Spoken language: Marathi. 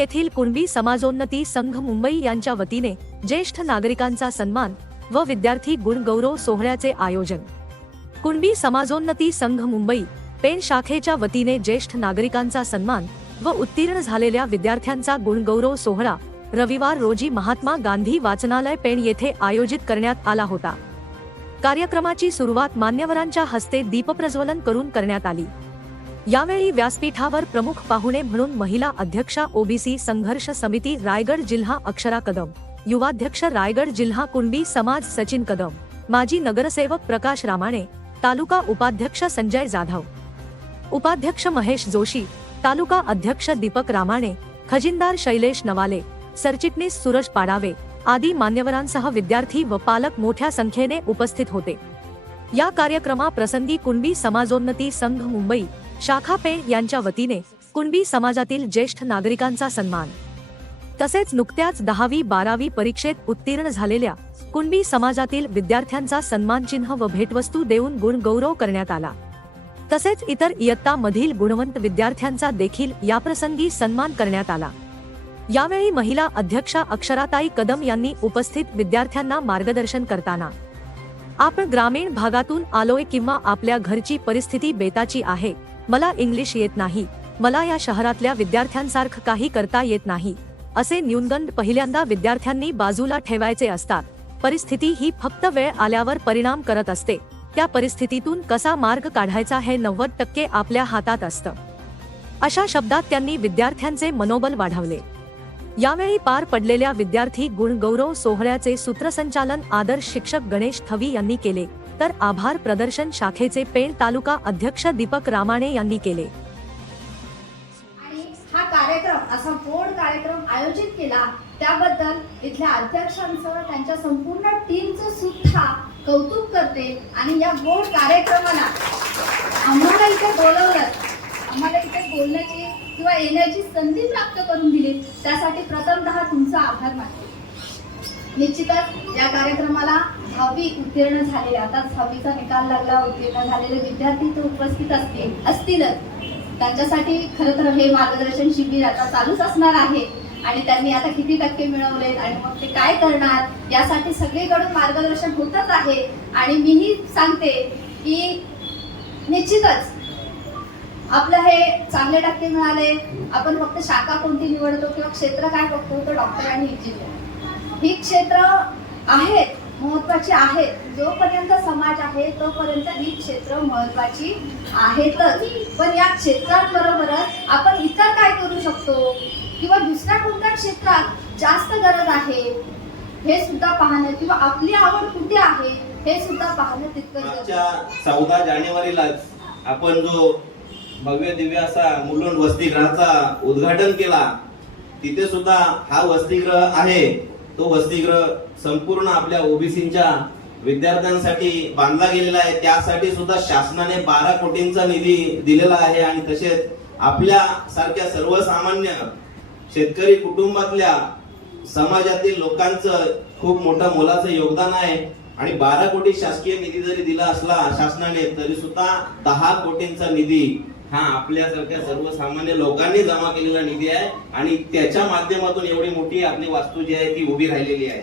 येथील कुणबी समाजोन्नती संघ मुंबई यांच्या वतीने ज्येष्ठ नागरिकांचा सन्मान व विद्यार्थी गुणगौरव सोहळ्याचे आयोजन. कुणबी समाजोन्नती संघ मुंबई पेन शाखेच्या वतीने ज्येष्ठ नागरिकांचा सन्मान व उत्तीर्ण झालेल्या विद्यार्थ्यांचा गुणगौरव सोहळा रविवार रोजी महात्मा गांधी वाचनालय पेण येथे आयोजित करण्यात आला होता. कार्यक्रमाची सुरुवात मान्यवरांच्या हस्ते दीपप्रज्वलन करून करण्यात आली. यावेळी व्यासपीठावर प्रमुख पाहुणे म्हणून महिला अध्यक्षा ओबीसी संघर्ष समिती रायगड जिल्हा अक्षरा कदम युवाध्यक्ष रायगड जिल्हा कुणबी समाज सचिन कदम माजी नगरसेवक प्रकाश रामाणे तालुका उपाध्यक्ष संजय जाधव. उपाध्यक्ष महेश जोशी तालुका अध्यक्ष दीपक रामाणे खजिनदार शैलेश नवाले सरचिटणीस सूरज पाडावे आदी मान्यवरांसह विद्यार्थी व पालक मोठ्या संख्येने उपस्थित होते. या कार्यक्रमाप्रसंगी कुणबी समाजोन्नती संघ मुंबई शाखा पेण यांच्या वतीने कुणबी समाजातील ज्येष्ठ नागरिकांचा सन्मान. तसेच नुकत्याच दहावी बारावी परीक्षेत उत्तीर्ण झालेल्या कुणबी समाजातील विद्यार्थ्यांचा सन्मानचिन्ह व भेटवस्तू देऊन गुणगौरव करण्यात आला. तसेच इतर इयत्ता मधील गुणवंत विद्यार्थ्यांचा देखील याप्रसंगी सन्मान करण्यात आला. यावेळी महिला अध्यक्षा अक्षराताई कदम यांनी उपस्थित विद्यार्थ्यांना मार्गदर्शन करताना आपण ग्रामीण भागातून आलोय किंवा आपल्या घरची परिस्थिती बेताची आहे मला इंग्लिश येत नाही. मला या शहरातल्या विद्यार्थ्यांसारखं काही करता येत नाही. असे न्यूनगंड पहिल्यांदा विद्यार्थ्यांनी बाजूला ठेवायचे असतात. परिस्थिती ही फक्त वेळ आल्यावर परिणाम करत असते. त्या परिस्थितीतून कसा मार्ग काढायचा हे नव्वद टक्के आपल्या हातात असतं. अशा शब्दात त्यांनी विद्यार्थ्यांचे मनोबल वाढवले. यावेळी पार पडलेल्या विद्यार्थी गुणगौरव सोहळ्याचे सूत्रसंचालन आदर्श शिक्षक गणेश थवी यांनी केले. तर आभार प्रदर्शन शाखेचे पेण तालुका अध्यक्ष दीपक रामाणे यांनी केले. आणि हा कार्यक्रम असा गोड कार्यक्रम आयोजित केला त्याबद्दल इथल्या अध्यक्षांचं त्यांच्या संपूर्ण टीमचं सुद्धा कौतुक करते आणि या गोड कार्यक्रमाला आम्हाला इथे बोलवलं आम्हाला इथे बोलण्याची किंवा येण्याची संधी प्राप्त करून दिली त्यासाठी प्रथमतः तुमचा आभार मानते. निश्चितच या कार्यक्रमाला दहावी उत्तीर्ण झालेले आता दहावीचा निकाल लागला उत्तीर्ण झालेले विद्यार्थी तर उपस्थित असतील असतीलच त्यांच्यासाठी खरं तर हे मार्गदर्शन शिबिर आता चालूच असणार आहे. आणि त्यांनी आता किती टक्के मिळवलेत आणि मग ते काय करणार यासाठी सगळीकडून मार्गदर्शन होतच आहे. आणि मीही सांगते की निश्चितच आपलं हे चांगले टक्के मिळाले. आपण फक्त शाखा कोणती निवडतो किंवा क्षेत्र काय बघतो तर डॉक्टर आणि इंजिनियर. ही क्षेत्र आहेत. महत्वाची आहेत जोपर्यंत समाज आहे तोपर्यंत ही क्षेत्र महत्वाची आहेतच. पण या क्षेत्रांबरोबरच आपण इतर काय करू शकतो? किंवा दुसऱ्या कोणत्या क्षेत्रात जास्त गरज आहे? हे सुद्धा पाहणं किंवा आपली आवड कुठे आहे? हे सुद्धा पाहणं तितकं चौदा जानेवारीलाच आपण जो भव्य दिव्य असा मुलुंड वसतिगृहाचा उद्घाटन केला तिथे सुद्धा हा वसतिगृह आहे. तो वसतिगृह संपूर्ण आपल्या ओबीसीच्या विद्यार्थ्यांसाठी बांधला गेलेला आहे. त्यासाठी सुद्धा शासनाने बारा कोटींचा निधी दिलेला आहे आणि तसेच आपल्या सारख्या सर्वसामान्य शेतकरी कुटुंबातल्या समाजातील लोकांचं खूप मोठं मोलाचं योगदान आहे. आणि बारा कोटी शासकीय निधी जरी दिला असला शासनाने तरी सुद्धा दहा कोटींचा निधी हा आपल्यासारख्या सर्वसामान्य लोकांनी जमा केलेला निधी आहे आणि त्याच्या माध्यमातून एवढी मोठी आपली वास्तू जी आहे ती उभी राहिलेली आहे.